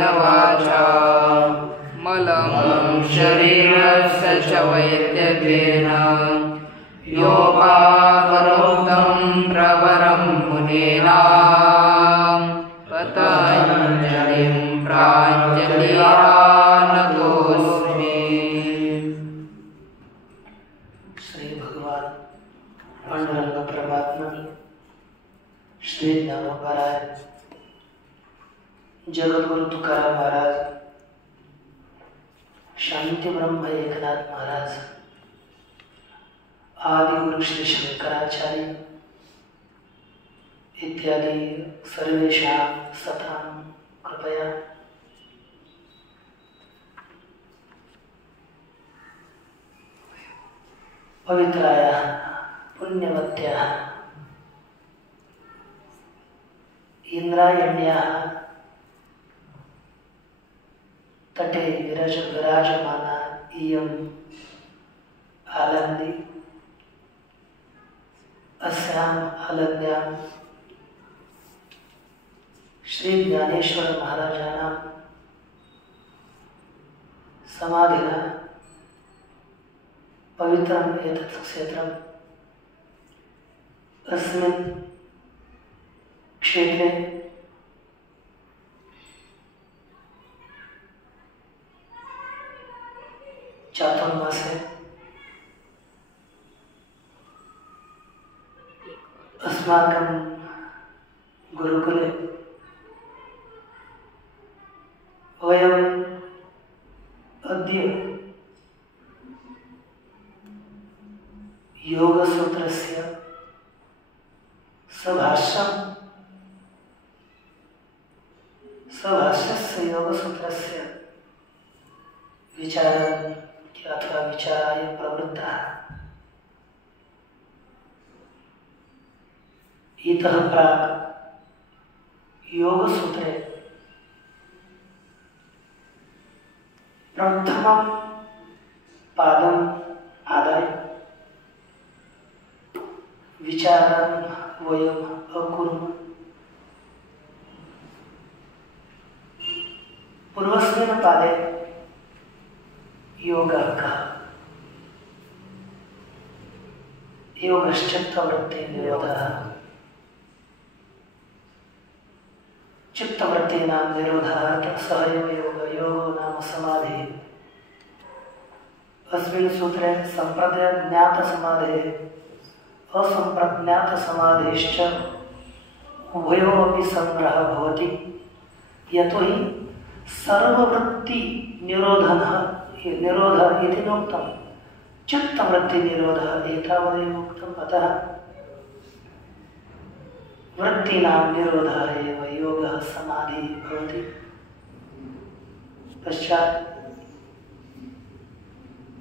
वाचा मलं शरीरस्य च वैद्यकेन योगावरोक्तं प्रवरं मुनिना पतञ्जलिं प्राञ्जलिया नतोऽस्मि। श्री भगवान पांडुरंग परमात्मा श्री ज्ञानोबराय जगद्गुरु तुकाराम महाराज, शांति ब्रह्म एकनाथ महाराज, आदि गुरु श्री शंकराचार्य इत्यादि सर्वेषां सतां कृपया पवित्रायाः पुण्यवत्याः इंद्रायण्याः तटे विराजमाना इयम् आलन्दी अस्याम् आलन्द्यां श्री ज्ञानेश्वर महाराजानां समाधिना पवित्रम् एतत् क्षेत्रम् अस्मिन् क्षेत्रे चातुर्मासे अस्माकं गुरुकुले वयम् अद्य योगसूत्रस्य सभाष्यस्य योगसूत्रस्य विचारम् अथवा विचाराय प्रवृत्तः। इतः प्राक् योगसूत्रे प्रथमं पादम् आदाय विचारं वयम् अकुर्मः। पूर्वस्मिन् पादे योगः कः? योगश्चित्तवृत्तिनिरोधः। चित्तवृत्तीनां निरोधः सः एव योगो नाम समाधिः। अस्मिन् सूत्रे सम्प्रज्ञातसमाधेः असम्प्रज्ञातसमाधेश्च उभयोरपि संग्रहः भवति। यतो हि सर्ववृत्ति निरोधः इति नोक्तं, चित्तवृत्ति निरोधः एतावदेव उक्तम्। अतः वृत्तीनां निरोधः एव योगः समाधिः भवति। पश्चात्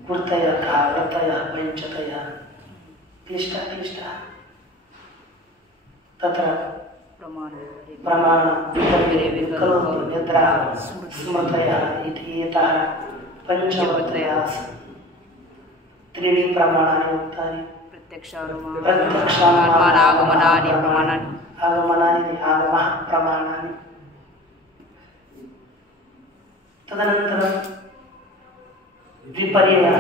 वृत्तयः पञ्चतयः क्लिष्टः तत्र प्रमाण विकल्प निद्रा स्मृतयः इति एताः पञ्चवृत्तयः त्रीणि प्रमाणानि उक्तानि। प्रत्यक्षानुमानागमनानि प्रमाणानि आगमः प्रमाणानि। तदनन्तरं विपर्ययः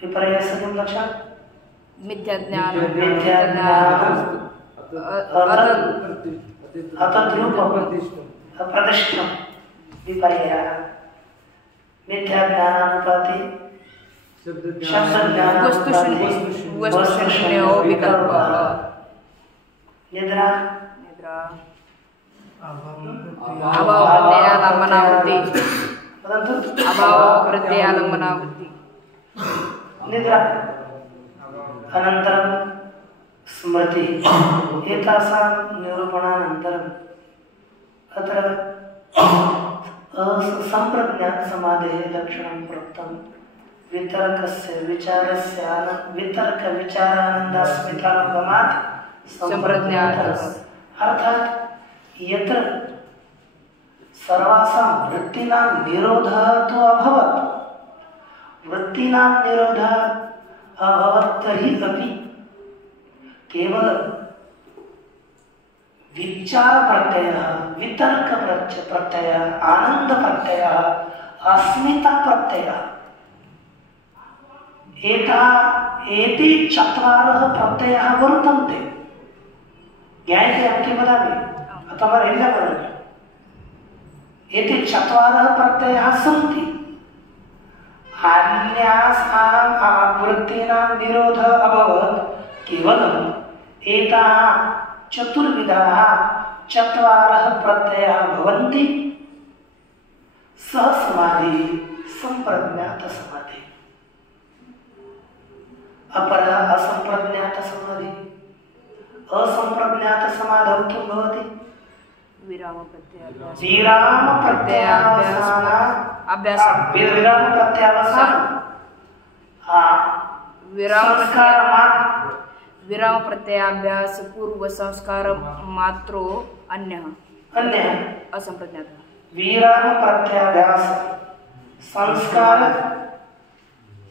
किं लक्ष्यं? मिथ्याज्ञानम् अतद्रूपम् अप्रतिष्ठं विपर्ययः। मिथ्याज्ञानानुपाति शब्दज्ञानानुपाति विकल्पः। निद्रा अभाववृत्त्यालम्बनावृत्ति निद्रा। अनन्तरं स्मृति। एतासां निरूपणानन्तरम् अत्र सम्प्रज्ञातसमाधेः लक्षणं प्रोक्तं। वितर्कविचारानन्दास्मितानुगमात् सम्प्रज्ञातः। अर्थात् यत्र सर्वासां वृत्तीनां निरोधः तु अभवत्, वृत्तीनां निरोधः अभवत् तर्हि अपि केवल विचार प्रत्यय, वितर्क प्रत्यय, आनंद प्रत्यय, अस्मिता प्रत्यय, एते चत्वारः प्रत्ययः वर्तन्ते। ज्ञायते अहं किं वदामि अथवा न वदामि? एते चत्वारः प्रत्ययाः सन्ति। अन्यासां वृत्तीनां निरोधः अभवत्। केवलम् एताः चतुर्विधाः चत्वारः प्रत्ययाः भवन्ति। सः समाधि संप्रज्ञात समाधि। अपरः असंप्रज्ञात समाधि। असंप्रज्ञात समाधौ किं भवति? विराम प्रत्याभ्यास। विराम प्रत्याभ्यास। विराम प्रत्यावसान। विराम प्रत्याभ्यास पूर्व संस्कार मात्रो अन्य असंप्रज्ञात। विराम प्रत्याभ्यास संस्कार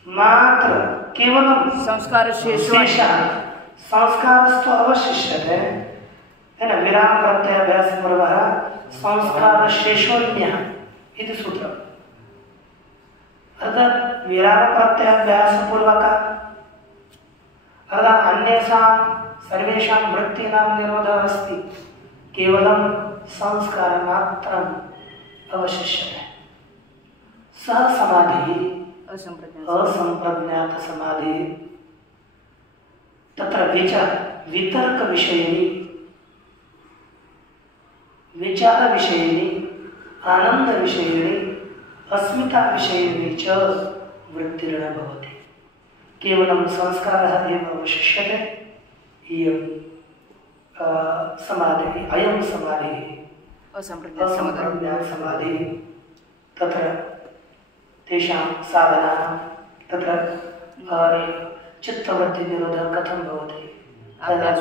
मात्र केवल संस्कार शेष संस्कारस्तु अवशिष्यते है ना। विराम प्रत्याभ्यास पूर्वः संस्कार शेषोऽन्यः इति सूत्रम्। अर्थात विराम प्रत्याभ्यास पूर्वक अर्थात अन्येषां सर्वेषां वृत्तीनां निरोधः अस्ति। केवलं संस्कारमात्रम् अवशिष्यते। सः समाधिः असंप्रज्ञात समाधिः। तत्र वितर्क विषयिणी, विचार विषयिणी, आनंद विषयिणी, अस्मिता विषयिणी च वृत्तिर्न भवति। केवलं संस्कारः एव अवशिष्यते। इयं समाधिः, अयं समाधिः असंप्रज्ञात समाधिः। तत्र तेषां साधनानां तत्र चित्तवृत्तिनिरोधः कथं भवति? अभ्यास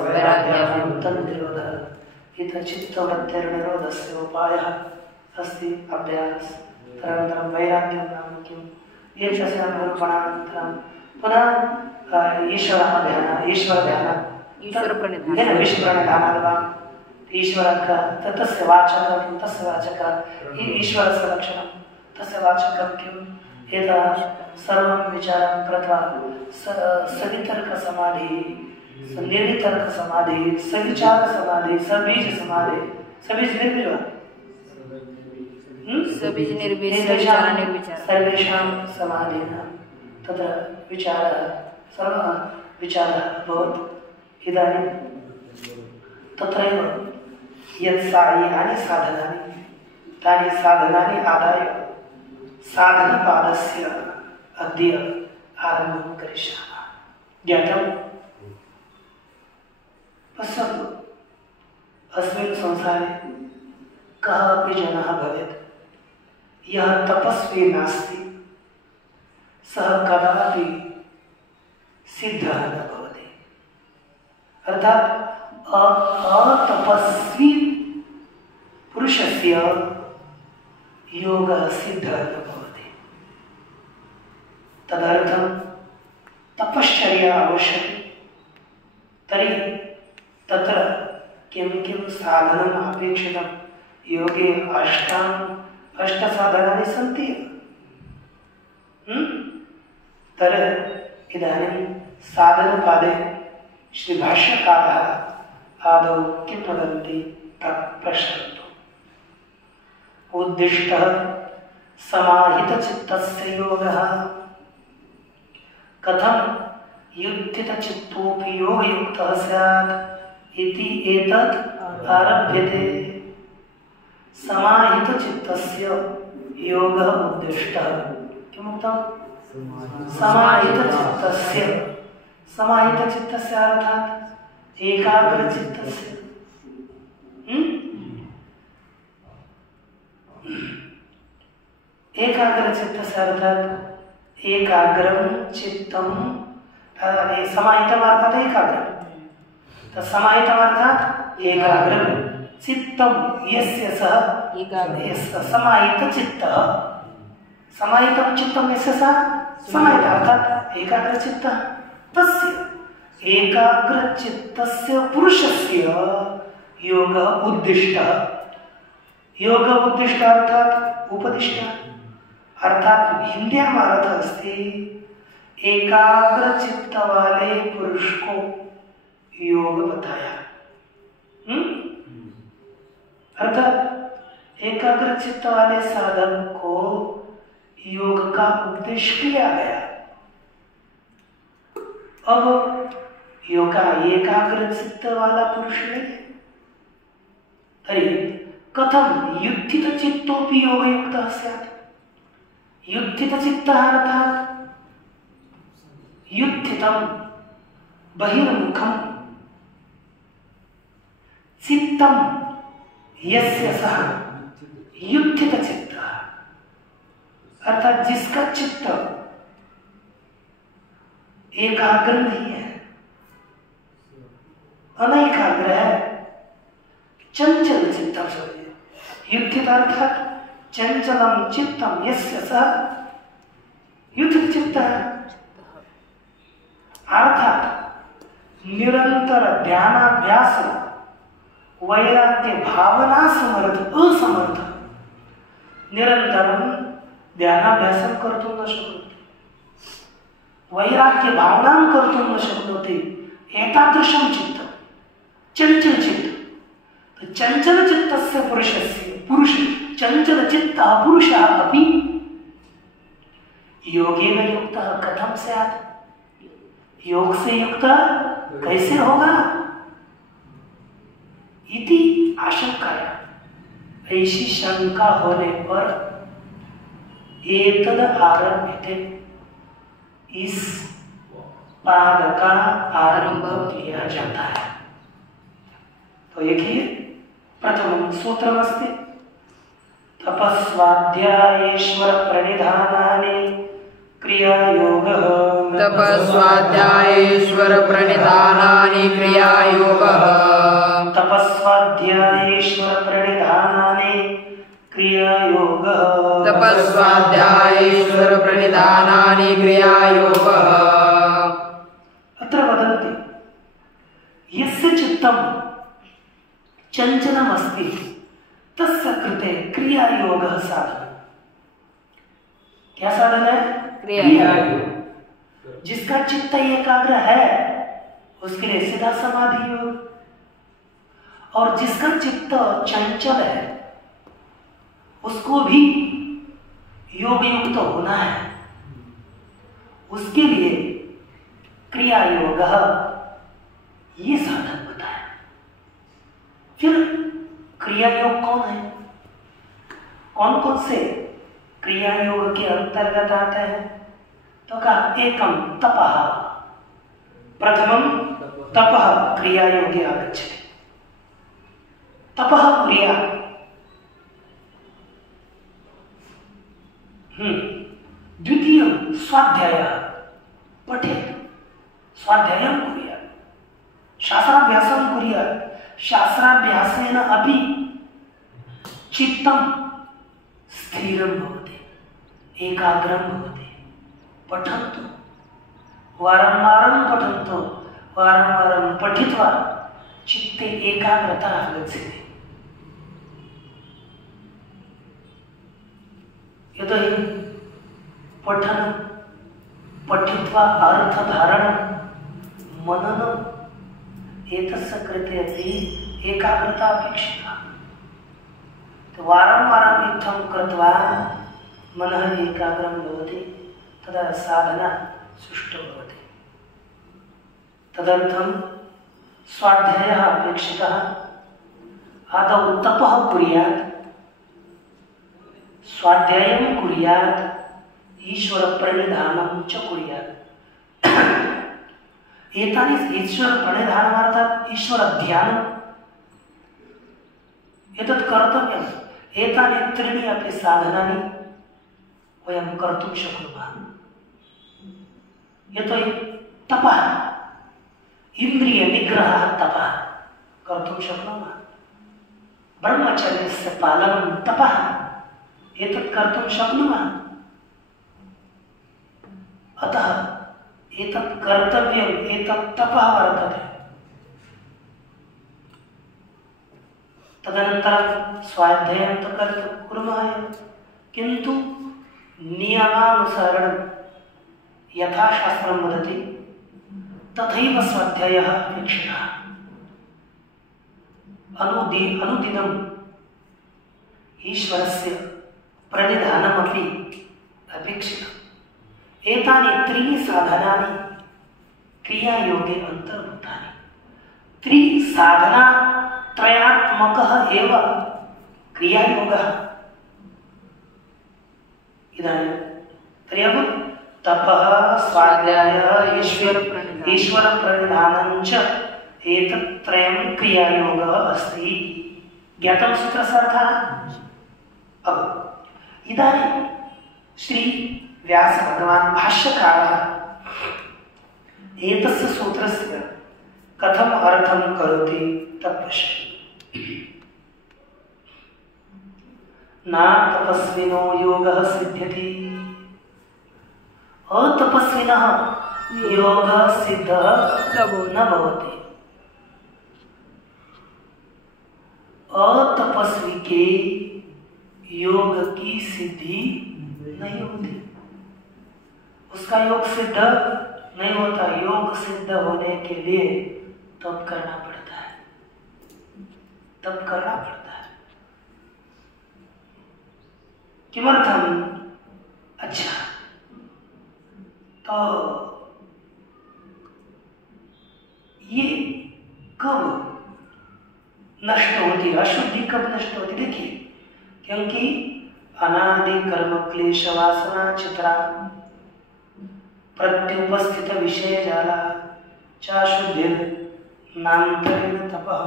वैराग्यानां तन्निरोधः। इति चित्तवृत्तिर्निरोधस्य उपायः अस्ति अभ्यास। तदनन्तरं वैराग्यं नाम किम्? एतस्य निरूपणानन्तरं पुनः ईश्वरध्यानम्, विश्वप्रणिधानात् वा ईश्वरः तस्य वाचकः किं, तस्य वाचकः ईश्वरस्य लक्षणं, तस्य वाचकं किम्? एतत् सर्वं विचारं कृत्वा सवितर्कसमाधिः, निर्वितर्कसमाधिः, सविचारसमाधिः, सबीजसमाधिः, सबीज निर्विचार, सबीज निर्विचार सर्वेषां समाधिनां तत्र विचारः, सर्वः विचारः भवति। इदानीं तत्रैव यानि साधनानि, तानि साधनानि आदाय साधनपादस्य अद्य आरम्भं करिष्यामः। ज्ञातं? पश्यन्तु, अस्मिन् संसारे कः अपि जनः भवेत्, यः तपस्वी नास्ति, सः कदापि सिद्धः न भवति। अर्थात् अतपस्वी पुरुषस्य योगः सिद्धः न भवति। तदर्थं तपश्चर्या आवश्यकी। तर्हि तत्र किं किं साधनम् अपेक्षितं? योगे अष्टसाधनानि सन्ति। तर्हि इदानीं साधनपादे श्रीभाष्यकारः आदौ किं वदन्ति तत् पश्यन्तु। उद्दिष्टः समाहितचित्तस्य योगः। कथं युक्तितचित्तोऽपि योगयुक्तः स्यात् इति एतत् आरभ्यते। समाहितचित्तस्य योगः उद्दिष्टः। किमुक्तम्? समाहितचित्तस्य, समाहितचित्तस्य अर्थात् एकाग्रचित्तस्य। एकाग्रचित्तस्य अर्थात् एकाग्रं चित्तं, समाहितमर्थात् एकाग्रं, समाहितमर्थात् एकाग्रं चित्तं यस्य सः समाहितचित्तः। समाहितं चित्तं यस्य सः समाहितः अर्थात् एकाग्रचित्तः, तस्य एकाग्रचित्तस्य पुरुषस्य योग उद्दिष्टः। योग उद्दिष्ट अर्थात उपदिष्ट, अर्थात हिंदी में अर्थ अस्ति एकाग्र चित्त वाले पुरुष को योग बताया। अर्थात एकाग्र चित्त वाले साधक को योग का उपदेश किया गया। अब योग एकाग्र चित्त वाला पुरुष नहीं, तरी कथम युद्धित चित्तोपि योगयुक्तः स्यात्। युद्धित चित्तः अर्थात युद्धितं बहिर्मुखं चित्तं यस्य सः युद्धित चित्तः, अर्थात जिसका चित्त एकाग्र नहीं है, अनैकाग्र है, चंचल चित्तम समझिए। युद्धित अर्थात चंचलम चित्तम यस्य सः युद्धित चित्त है, अर्थात निरंतर ध्यानाभ्यास वैराग्य भावना समर्थ असमर्थ निरंतरं ध्यानाभ्यासं कर्तुं न शक्नोति, वैराग्य भावनां कर्तुं न शक्नोति, एतादृशं चित्तं चंचल चित्त। तो चंचल चित्तस्य पुरुष चंचल चित्तः पुरुषः अपि योगेन युक्तः कथं स्यात्। योग से युक्त कैसे होगा इति आशंकाया। ऐसी शंका होने पर एतद आरभ्यते, इस पाद का आरंभ किया जाता है। तो देखिए प्रथम सूत्रमस्ति तपस्वाध्यायेश्वर प्रणिधानानि क्रियायोगः। तपस्वाध्यायेश्वर प्रणिधानानि क्रियायोगः। तपस्वाध्यायेश्वर प्रणिधानानि क्रियायोगः। तपस्वाध्यायेश्वर प्रणिधानानि क्रियायोगः। अत्र वदन्ति यस्य चित्तं चञ्चलम् अस्ति तस्य कृते क्रियायोगः साधनम्। क्या साधन है? क्रियायोग। जिसका चित्त एकाग्र है उसके लिए सीधा समाधि योग, और जिसका चित्त चंचल है उसको भी योग युक्त होना है, उसके लिए क्रिया योग ये साधन बताया। फिर क्रिया योग कौन है, कौन कौन से क्रिया योग के अंतर्गत आते हैं? तो कहा एकम तपः, प्रथमं तपः क्रिया योगे आगच्छति। तपः क्रिया द्वितीय स्वाध्याय पठेत्, स्वाध्यायं कुर्यात्, शास्त्राभ्यासं कुर्यात्। शास्त्राभ्यासेन अपि चित्तं स्थिरं भवति, एकाग्रं भवति। पठन्तु, वारंवारं पठन्तु, वारंवारं पठित्वा चित्ते एकाग्रता आगच्छति। यतोहि पठनं पठित्वा अर्थधारणं मननम् एतस्य कृते अपि एकाग्रता अपेक्षिता। तो वारंवारं युद्धं कृत्वा मनः एकाग्रं भवति, तदा साधना सुष्ठु भवति। तदर्थं स्वाध्यायः अपेक्षितः। आदौ तपः कुर्यात्, स्वाध्यायं कुर्यात्, ईश्वर प्रणिधानं च कुर्यात्। एतानि ईश्वर प्रणिधानम् अर्थात् ईश्वर ध्यानम् एतत् कर्तव्यम्। एतानि त्रीणि अपि साधनानि वयं कर्तुं शक्नुमः। यतोहि तपः इंद्रिय निग्रहः तपः कर्तुं शक्नुमः। ब्रह्मचर्यस्य पालनं तपः एतत् कर्तुं शक्नुमः। अतः एतत् कर्तव्यम्, एतत् तपः वर्तते। तदनन्तरं स्वाध्यायं तु कुर्मः एव, किन्तु नियमानुसारेण यथा शास्त्रं वदति तथैव स्वाध्यायः अपेक्षितः। अनुदिनम् ईश्वरस्य प्रणिधानमपि अपेक्षितम्। एतानि त्रीणि साधनानि क्रियायोगे अन्तर्भूतानि। त्रिसाधनात्रयात्मकः एव क्रियायोगः। इदानीं त्र्यः तपः, स्वाध्यायः, ईश्वरप्रणिधानं च एतत्त्रयं क्रियायोगः अस्ति। ज्ञातं सूत्रस्य अर्थः? अब इदानीं श्री व्यास भगवान् भाष्यकारः एतस्य सूत्रस्य कथम् अर्थं करोति तत् पश्यन्तु। न तपस्विनो योगः सिद्ध्यति, अतपस्विनः योगः सिद्धः न भवति। अतपस्वी के योग की सिद्धि नहीं होती, उसका योग सिद्ध नहीं होता। योग सिद्ध होने के लिए तप करना पड़ता है, तप करना पड़ता है। किमर्थम? अच्छा, तो ये कब नष्ट होती है, अशुद्धि कब नष्ट होती? देखिए, क्योंकि अनादि कर्म क्लेश वासना चित्रा प्रत्युपस्थित विषय जाला चाशुद्धिर नान्तरेण तपः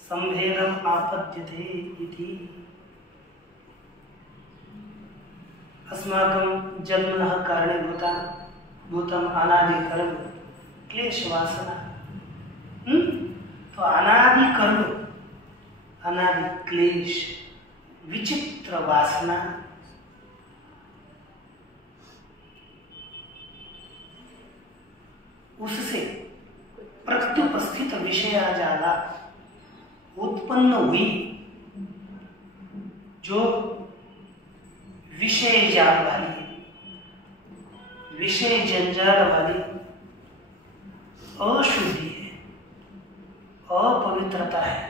संभेदम आपद्यते इति। अस्माकं जन्मनः कारणीभूतम् अनादि कर्म क्लेश वासना। तो अनादि कर्म, अनादि क्लेश, विचित्र वासना, उससे प्रत्युपस्थित विषया जाला उत्पन्न हुई, जो विषय जाल वाली, विषय जंजाल वाली अशुद्धि है, अपवित्रता है।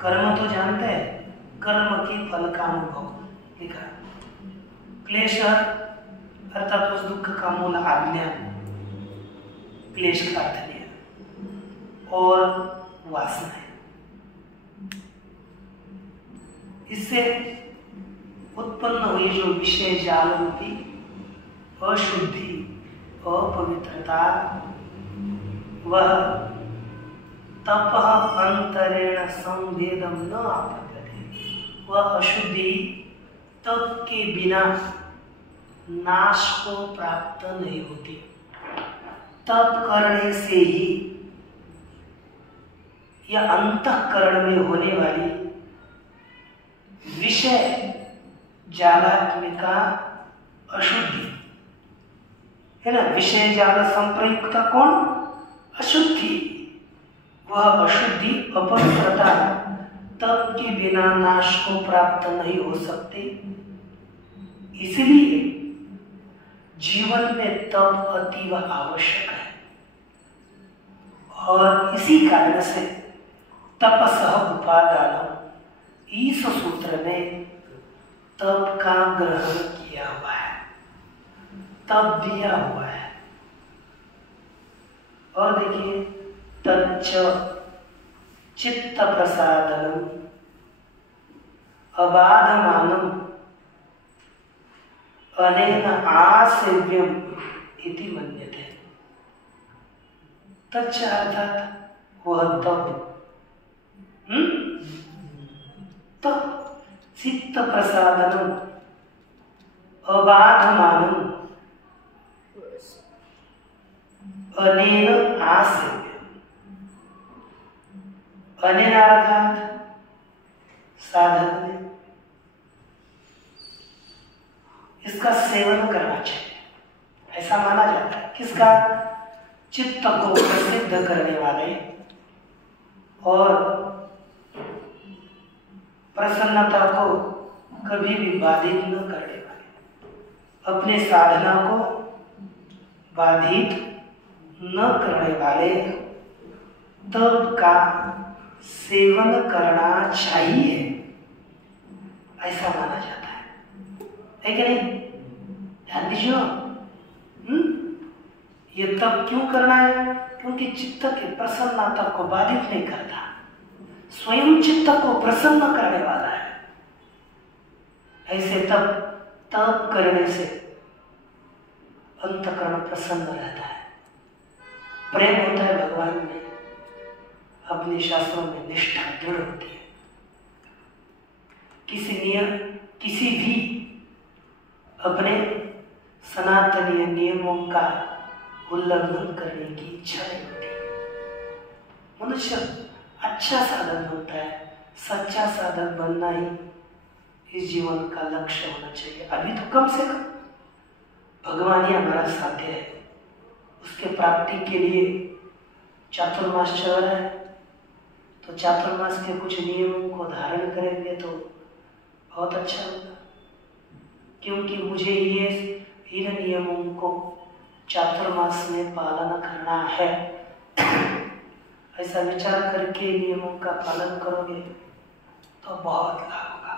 कर्म तो जानते हैं, कर्म के फल का अनुभव लिखा। क्लेश अर्थात उस दुख का मूल अज्ञान, क्लेश का अर्थ लिया, और वासना है। इससे उत्पन्न हुई जो विषय जाल रूपी अशुद्धि, अपवित्रता, वह तपः अंतरेण संभेदम न आपद्यते। वह अशुद्धि तप के बिना नाश को प्राप्त नहीं होती। तप करने से ही या अंतःकरण में होने वाली विषय जालात्मिका अशुद्धि है ना, विषय जाल संप्रयुक्त कौन? अशुद्धि। वह अशुद्धि, अपवित्रता तप के बिना नाश को प्राप्त नहीं हो सकते। इसलिए जीवन में तप अतीव आवश्यक है, और इसी कारण से तपसः उपादानम्, इस सूत्र में तप का ग्रहण किया हुआ है, तप दिया हुआ है। और देखिए, तच्च चित्त प्रसादनम् अबाधमानम् अनेन आसेव्यम् इति मन्यते। तच्च अर्थात वह तप, तप चित्त प्रसादनम् अबाधमानम् अनेन आसेव्यम्। अनेन अर्थात साधक ने इसका सेवन करना चाहिए, ऐसा माना जाता है। किसका? चित्त को प्रसिद्ध करने वाले और प्रसन्नता को कभी भी बाधित न करने वाले, अपने साधना को बाधित न करने वाले तप का सेवन करना चाहिए, ऐसा माना जाता है कि नहीं? ध्यान दीजिए। ये तप क्यों करना है? क्योंकि चित्त के प्रसन्नता को बाधित नहीं करता, स्वयं चित्त को प्रसन्न करने वाला है। ऐसे तप करने से अंतःकरण प्रसन्न रहता है, प्रेम होता है भगवान में, अपने शास्त्रों में निष्ठा दृढ़ होती है। किसी भी अपने सनातनीय नियमों का उल्लंघन करने की इच्छा नहीं होती। मनुष्य अच्छा साधक बनता है, सच्चा साधक बनना ही इस जीवन का लक्ष्य होना चाहिए। अभी तो कम से कम भगवान ही हमारा साध्य है, उसके प्राप्ति के लिए चातुर्मास चल रहा है, तो चातुर्मास के कुछ नियमों को धारण करेंगे तो बहुत अच्छा होगा, क्योंकि मुझे ये इन नियमों को चातुर्मास में पालन करना है। ऐसा विचार करके नियमों का पालन करोगे तो बहुत लाभ होगा।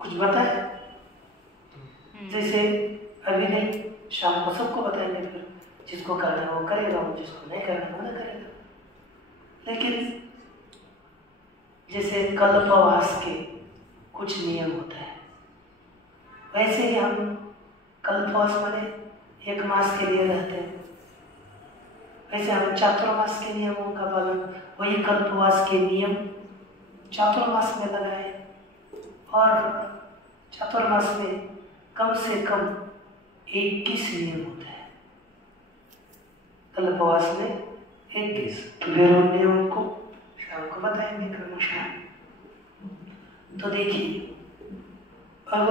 कुछ बताए? जैसे अभी नहीं, शाम को सबको बताएंगे, फिर जिसको करना है वो करेगा, जिसको नहीं करना वो नहीं करेगा। लेकिन जैसे कल्पवास के कुछ नियम होता है, वैसे ही हम कल्पवास माने 1 मास के लिए रहते हैं, वैसे हम चातुर्मास के नियमों का पालन, वही कल्पवास के नियम चातुर्मास में लगाए, और चातुर्मास में कम से कम 21 नियम होता है, कल्पवास में 21। फिर उन नियमों को शाम को बताएंगे क्रमशः। तो देखिए, अब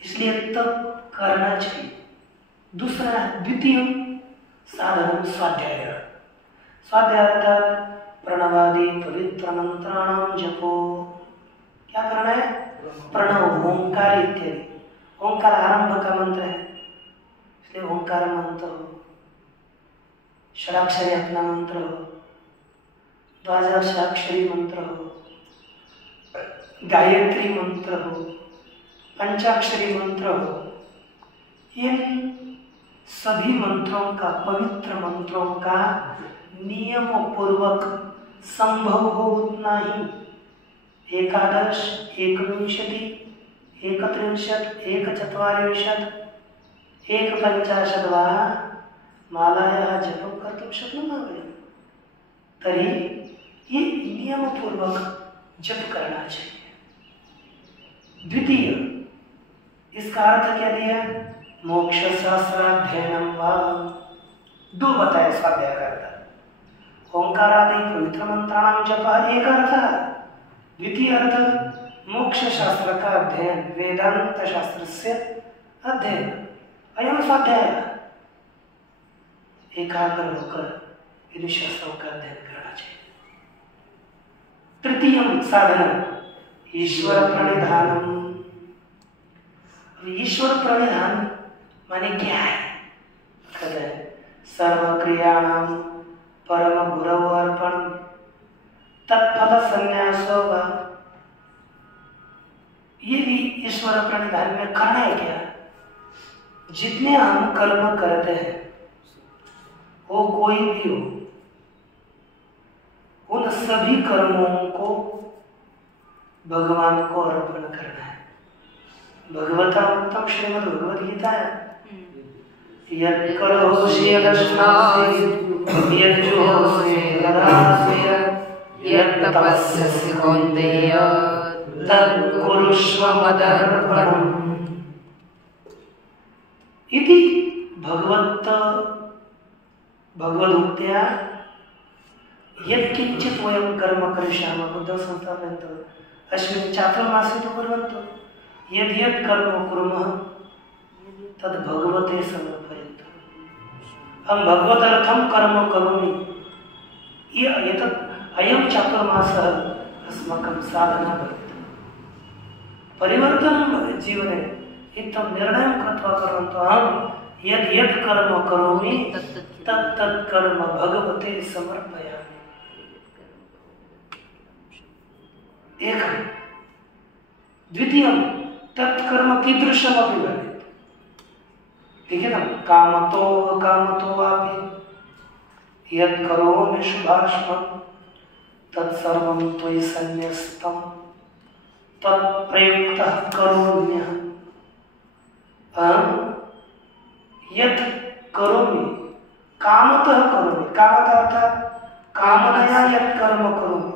इसलिए तब करना चाहिए। दूसरा, द्वितीय साधन स्वाध्याय। स्वाध्याय अर्थात प्रणवादि पवित्र मंत्राणाम जपो। क्या करना है? प्रणव, ओंकार इत्यादि। ओंकार आरंभ का मंत्र है, इसलिए ओंकार मंत्र हो, षडाक्षरी अपना मंत्र हो, द्वादशाक्षरी मंत्र हो, गायत्री मंत्र हो, पंचाक्षरी मंत्र हो, इन सभी मंत्रों का, पवित्र मंत्रों का नियम पूर्वक संभव हो उतना ही एकादश, एकविंशति, 31, 1,40, 1,50 वा मालायाः जपं कर्तुं शक्नुमः वयं। तर्हि ये नियम पूर्वक जप करना चाहिए। द्वितीय, इसका अर्थ क्या दिया? मोक्ष शास्त्राध्ययनम वा। 2 बताए स्वाध्याय का अर्थ। ओंकारादि पवित्र मंत्राणाम जप एक अर्थ, द्वितीय अर्थ मोक्ष शास्त्र का अध्ययन, वेदांत शास्त्र से अध्ययन, अयम स्वाध्याय। एकाग्र होकर इन शास्त्रों का अध्ययन करना चाहिए। तृतीय साधन ईश्वर प्रणिधानम। ईश्वर प्रणिधान माने क्या है? कहते हैं सर्व क्रियाणाम परम गुरव अर्पण तत्फल संन्यासो वा। ये भी ईश्वर प्रणिधान में करना है क्या? जितने हम कर्म करते हैं, वो कोई भी हो, उन सभी कर्मों को भगवान को अर्पण करना है। भगवतामृतम श्रीमद् भगवद गीता है, यत् करोषि यदश्नासि यज्जुहोषि यदासि यत् तपस्यसि कौन्तेय तत् कुरुष्व मदर्पणम्। इति भगवदुक्त्या यत्किञ्चित् वयं कर्म करिष्यामः बुद्धौ संस्थापयन्तु अस्मिन् चातुर्मासे तु कुर्वन्तु यद् यत् कर्म कुर्मः तद भगवते समर्पयत। हम भगवदर्थम कर्म करोमि। अयम चातुर्मासः अस्माकं साधना भवेत्। परिवर्तनं जीवने एकदम निर्णयं कृत्वा कुर्वन्तु। अहं यद् यद् कर्म करोमि तत् तत् कर्म भगवते समर्पयामि। एकं द्वितीयं तत् कर्म कीदृशमपि भवेत्। लिखितं कामतो अकामतो वापि यत् करोमि शुभाशुभं तत्सर्वं त्वयि सन्न्यस्तं तत्प्रयुक्तः करोम्यहम्। अहं यत् करोमि कामतः करोमि। कामतः अर्थात कामनया यत् कर्म करोमि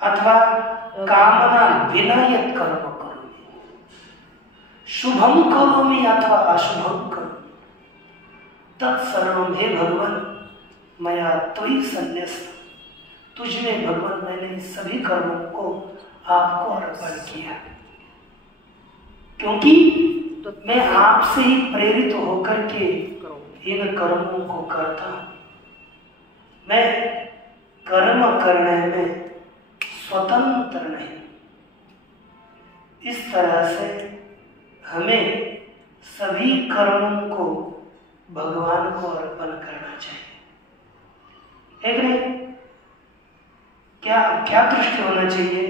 अथवा कामना विना यत् कर्म करोमि। शुभं करोमि अथवा अशुभं करोमि तत्सर्वं हे भगवान मया त्वयि सन्न्यस्त। तुझमें भगवान मैंने सभी कर्मों को आपको अर्पण किया, क्योंकि मैं आपसे ही प्रेरित होकर के इन कर्मों को करता हूं। मैं कर्म करने में स्वतंत्र नहीं। इस तरह से हमें सभी कर्मों को भगवान को अर्पण करना चाहिए। एक नहीं, क्या क्या दृष्टि होना चाहिए?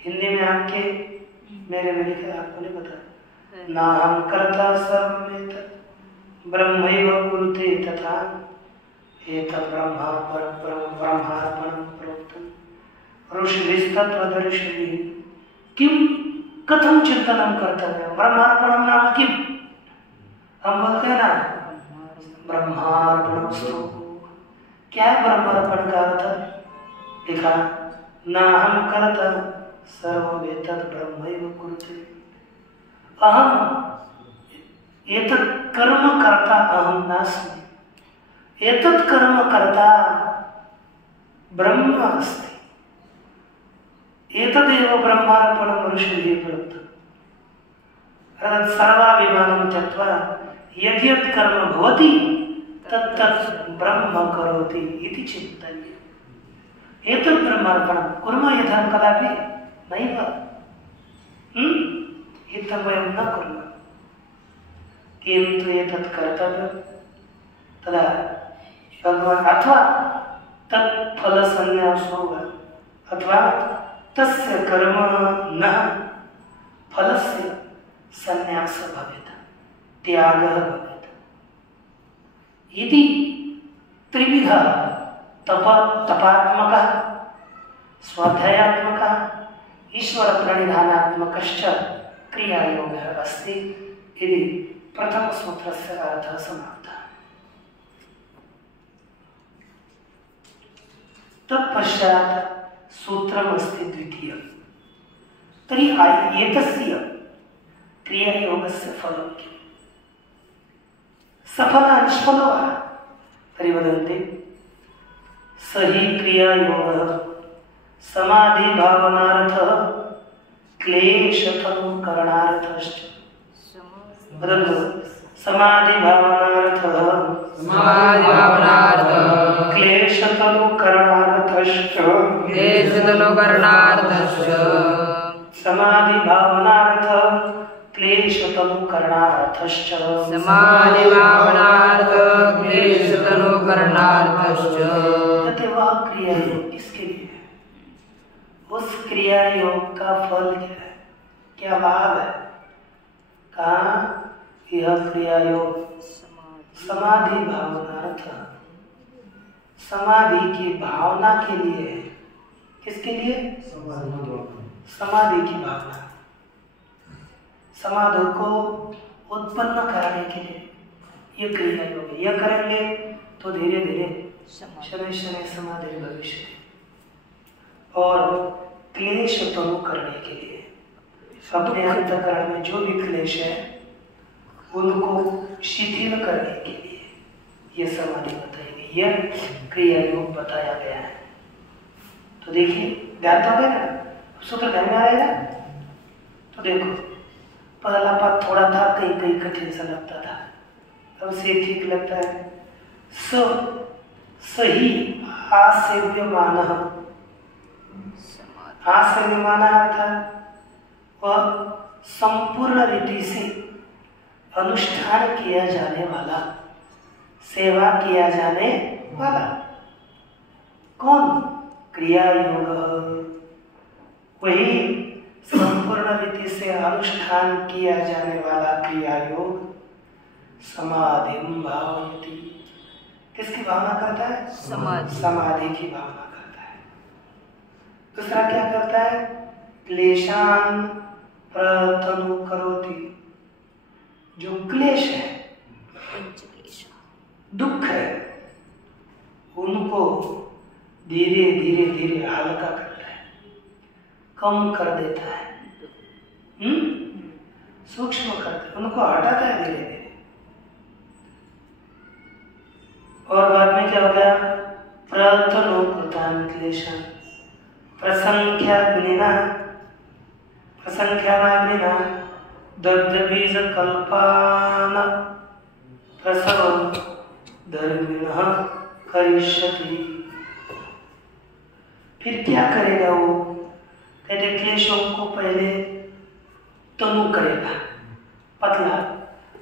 हिंदी में आपके मेरे में लिखा, आपको नहीं पता। ना हम कर्ता सर्वमेतत् ब्रह्मैव कुरुते तथा एतत् ब्रह्मार्पणं प्रोक्तम् ऋषिभिस्तत्त्वदर्शिभिः किं कथं चिंतनं कर्तव्यं। ब्रह्मार्पणं नाम किं? हम बोलते हैं ना ब्रह्मार्पणमस्तु। क्या है ब्रह्मार्पण का अर्थ? लिखा ना हम कर्ता सर्वमेतत् ब्रह्मैव कुरुते। अहम एतत् कर्म कर्ता अहम नास्मि। एतत् कर्म कर्ता ब्रह्म अस्ति। एतदेव ब्रह्मार्पणं ऋषिभिः प्रोक्तम्। अर्थात् सर्वाभिमानं त्यक्त्वा यद्यत् कर्म भवति तत् तत् ब्रह्म करोति इति चिन्तनीयम्। एतत् ब्रह्मार्पणं कुर्मः यथां कदापि नैव। इत्थं वयं न कुर्मः, किन्तु एतत् कर्तव्यं। तदा भगवान् अथवा तत् फलसन्न्यासो वा अथवा तस्य कर्म न फलस्य सन्न्यासः भवेत्, त्यागः भवेत्। इति त्रिविधः तपात्मकः, स्वाध्यायात्मकः, ईश्वरप्रणिधानात्मकश्च क्रियायोगः अस्ति। इति प्रथमसूत्रस्य अर्थः समाप्तः। तत्पश्चात् सूत्रमस्ति द्वितीयं। तर्हि एतस्य क्रियायोगस्य फलं किम्? सफलः निष्फलः वा? तर्हि वदन्ति सही क्रियायोगः समाधिभावनार्थः क्लेशतनुकरणार्थश्च। वदन्तु समाधिभावनार्थः क्लेशतनुकरणार्थश्च समाधिभावनार्थः क्लेशतनुकरणार्थश्च वह क्रिया योग किसके लिए है? उस क्रिया योग का फल क्या है, क्या लाभ है? कहा यह क्रिया योग समाधि भावनार्थ, समाधि की भावना के लिए है। किसके लिए? समाधि की भावना, समाधि को उत्पन्न कराने के लिए ये क्रिया योग है। यह करेंगे तो धीरे धीरे शनै शनै समाधि भविष्य। और क्लेश तनु करने के लिए अपने अंतःकरण में जो भी क्लेश है उनको शिथिल करने के लिए यह समाधि बताई गई, यह क्रिया योग बताया गया है। तो देखिए ध्यान तो है ना, सूत्र ध्यान में आएगा। तो देखो पहला पाठ थोड़ा था, कहीं कहीं कठिन सा लगता था, अब से ठीक लगता है। सही आसेव्यमान, आसेव्यमान अर्थात वह संपूर्ण रीति से अनुष्ठान किया जाने वाला, सेवा किया जाने वाला। कौन? क्रिया योग, वही संपूर्ण रीति से अनुष्ठान किया जाने वाला क्रिया योग समाधिं भावयति। किसकी भावना करता है? समाधि की भावना करता है। दूसरा क्या करता है? क्लेशान प्रतनु करोति, जो क्लेश है, दुख है, उनको धीरे धीरे धीरे हल्का करता है, कम कर देता है, सूक्ष्म करता है, उनको हटाता है धीरे धीरे। और बाद में क्या हो गया? प्रतनो कृतान क्लेशान प्रसंख्याग्निना, प्रसंख्यानाग्निना दग्धबीज कल्पान प्रसवं धर्मिणः करिष्यति। फिर क्या करेगा वो? कहते क्लेशों को पहले तनु करेगा, पतला।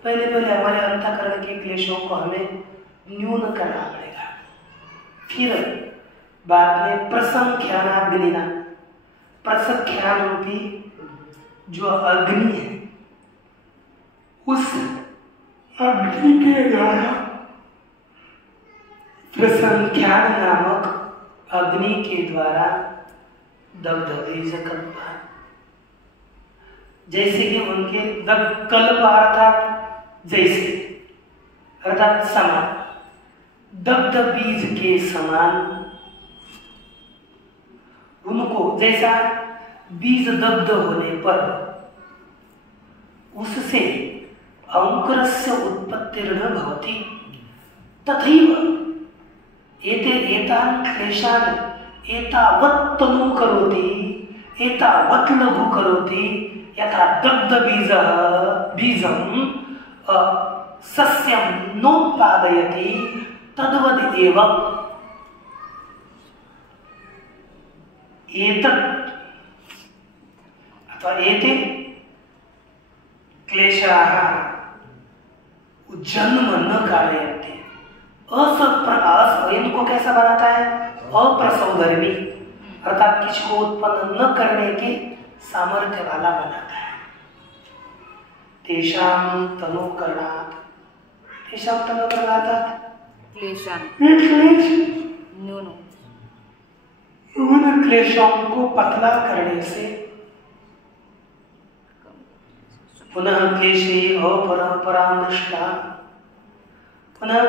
पहले पहले हमारे अंतःकरण के क्लेशों को हमें न्यून करना पड़ेगा, फिर बाद में प्रसंख्यानाग्निना, प्रसंख्यान रूपी जो अग्नि है, उस अग्नि के द्वारा, प्रसंख्यान नामक अग्नि के द्वारा दग्धबीज कल्पा, जैसे कि उनके कल्प अर्थात जैसे, अर्थात समान, दग्ध बीज के समान उनको, जैसा बीज दग्ध होने पर उससे अंकुरस्य उत्पत्तिर्न भवति, तथैव एते एतान् क्लेशान् एतावत् तनु करोति, एतावत् लघु करोति, यथा दग्ध बीजं सस्यं नोत्पादयति तद्वद् एव एतत् अथवा एते क्लेशाः जन्म न कारयन्ति। इनको कैसा बनाता है? अप्रसवधर्मी, अर्थात किसी को उत्पन्न न करने के सामर्थ्य वाला बनाता है। तेषां तनुकरणात्, तेषां तनुकरणात् क्लेशान न्यूनो, उन क्लेशों को पतला करने से, पुनः क्लेशे अपरामृष्टा, पुनः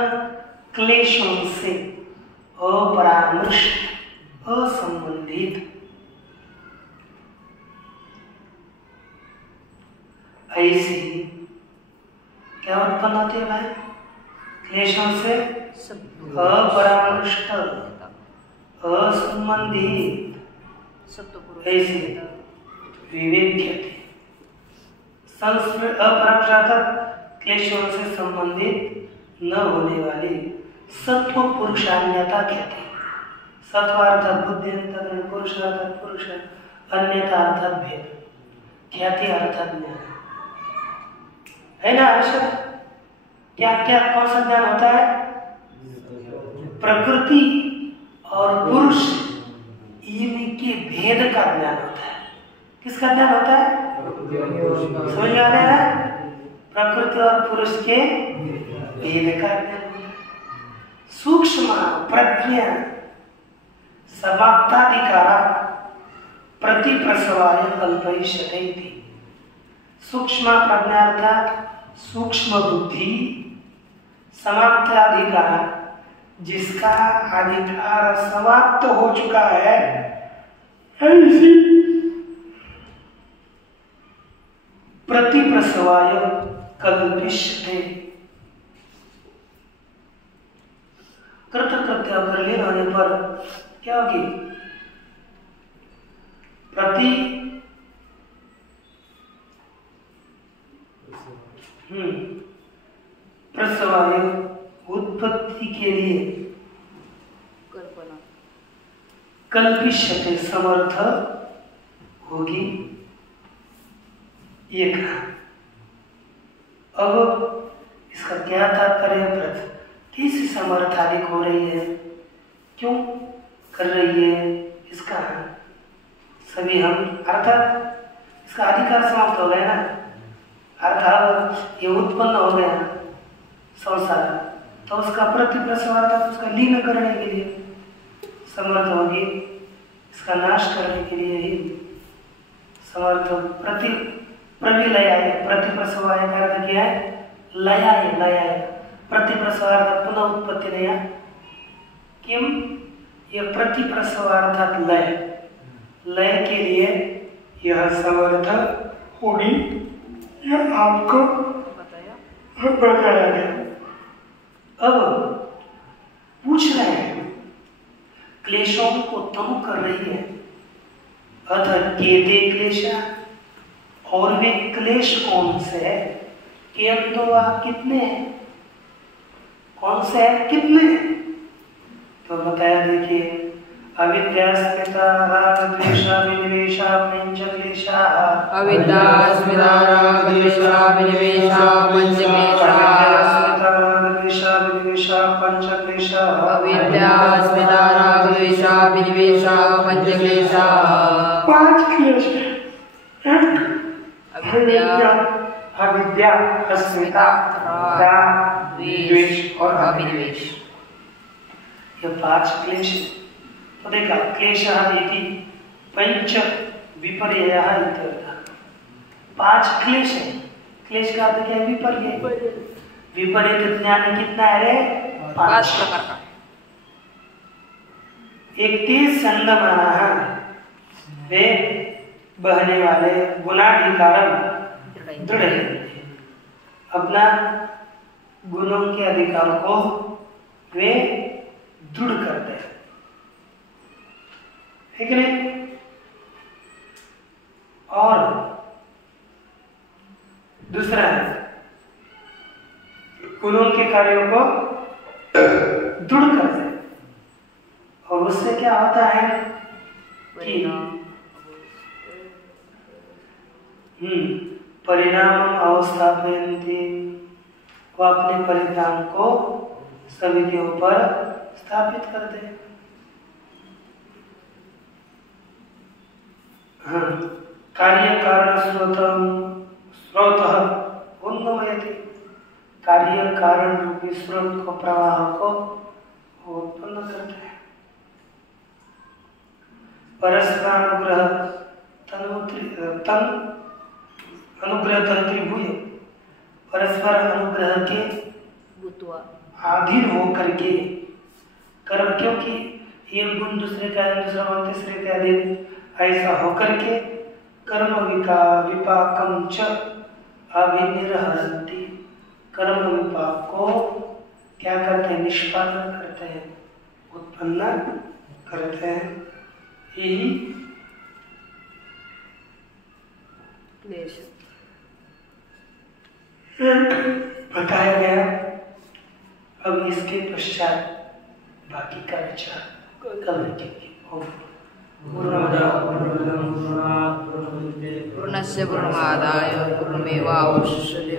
क्लेशों से अपरामृष्ट, असंबंधित, ऐसी क्या उत्पन्न होती है भाई? क्लेशों से अपरामृष्ट, असंबंधित, ऐसी विवेक्यते। संस्कृत अपरामृष्ट क्लेशों से संबंधित न होने वाली सत्व पुरुषान्यता ख्याति। सत्व अर्थात बुद्धि, पुरुष अर्थात पुरुष, अन्यथा अर्थात भेद, ख्याति अर्थात ज्ञान, है ना? आवश्यक क्या क्या कौन सा ज्ञान होता है? प्रकृति और पुरुष, इनके भेद का ज्ञान होता है। किसका ज्ञान होता है? समझ आ रहा है? प्रकृति और पुरुष के भेद का ज्ञान। सूक्ष्म प्रज्ञा समाप्ताधिकारा प्रतिप्रसवाय कल्पयिष्यते इति। सूक्ष्म प्रज्ञा अर्थात सूक्ष्म बुद्धि, समाप्ताधिकार, जिसका अधिकार समाप्त हो चुका है, ऐसी प्रतिप्रसवाय कल्पयिष्यते, कृतकृत्य करने होने पर क्या होगी? के लिए कल्पना कल्पिष्यते समर्थ होगी, ये कहा। अब इसका क्या तात्पर्य है? कैसे समर्थाधिक हो रही है, क्यों कर रही है, इसका सभी हम अर्थात इसका अधिकार समाप्त हो गया ना, अर्थात ये उत्पन्न हो गया संसार, तो उसका प्रतिप्रसव अर्थात उसका लीन करने के लिए समर्थ होगी, इसका नाश करने के लिए ही समर्थ प्रविलयाय प्रतिप्रसव आय का अर्थ क्या है? लयाय लयाय प्रतिप्रसव अर्थात पुनः उत्पत्ति नया किम, यह प्रतिप्रसव अर्थात लय, लय के लिए यह समर्थ होगी, यह आपको बताया गया। अब पूछ रहे हैं क्लेशों को तनु कर रही है, अतः केते क्लेशा, और वे क्लेश कौन से है? कितने हैं, कौन से है, कितने हैं? तो बताया, देखिए, अविद्या स्मिता राग द्वेषा विनिवेशा पंचक्लेशा, अविद्या स्मिता राग द्वेषा विनिवेशा पंचक्लेशा, स्मिता राग द्वेषा विनिवेशा पंचक्लेशा, अविद्या स्मिता राग द्वेषा विनिवेशा पंचक्लेशा, पांच क्लेश, अविद्या अस्मिता राग द्वेष और अविनिवेश, ये पांच क्लेश। तो देखा, क्लेशः इति पंच विपर्ययः इत्यर्थः, पांच क्लेश है। क्लेश का अर्थ क्या है? विपर्य। विपरीत ज्ञान कितना है? पांच प्रकार का। एक तेज संदमानः, वे बहने वाले, गुणाधिकारम दृढ़, अपना गुणों के अधिकार को वे दृढ़ करते हैं, है कि नहीं? और दूसरा है गुणों के कार्यों को दृढ़ करते हैं, और उससे क्या होता है कि परिणाम अवस्थापयन्ति, वो अपने परिणाम को सभी के ऊपर स्थापित करते हैं। कार्य कारण स्रोत उन्नमयति, कार्य कारण रूपी स्रोत को, प्रवाह को उत्पन्न करते हैं। परस्परानुग्रह अनुग्रह तंत्रीभूय, परस्पर अनुग्रह के अधीन होकर के कर्म, क्योंकि एक गुण दूसरे का दूसरा गुण तीसरे के अधीन, ऐसा होकर के कर्म विपाकम च अभिनिर्हरन्ति, कर्म विपाक को क्या करते हैं? निष्पादन करते हैं, उत्पन्न करते हैं। यही क्लेश बताया गया। अब इसके पश्चात बाकी का विचार कल रखेंगे। पूर्णस्य पूर्णमादाय पूर्णमेवावशिष्यते।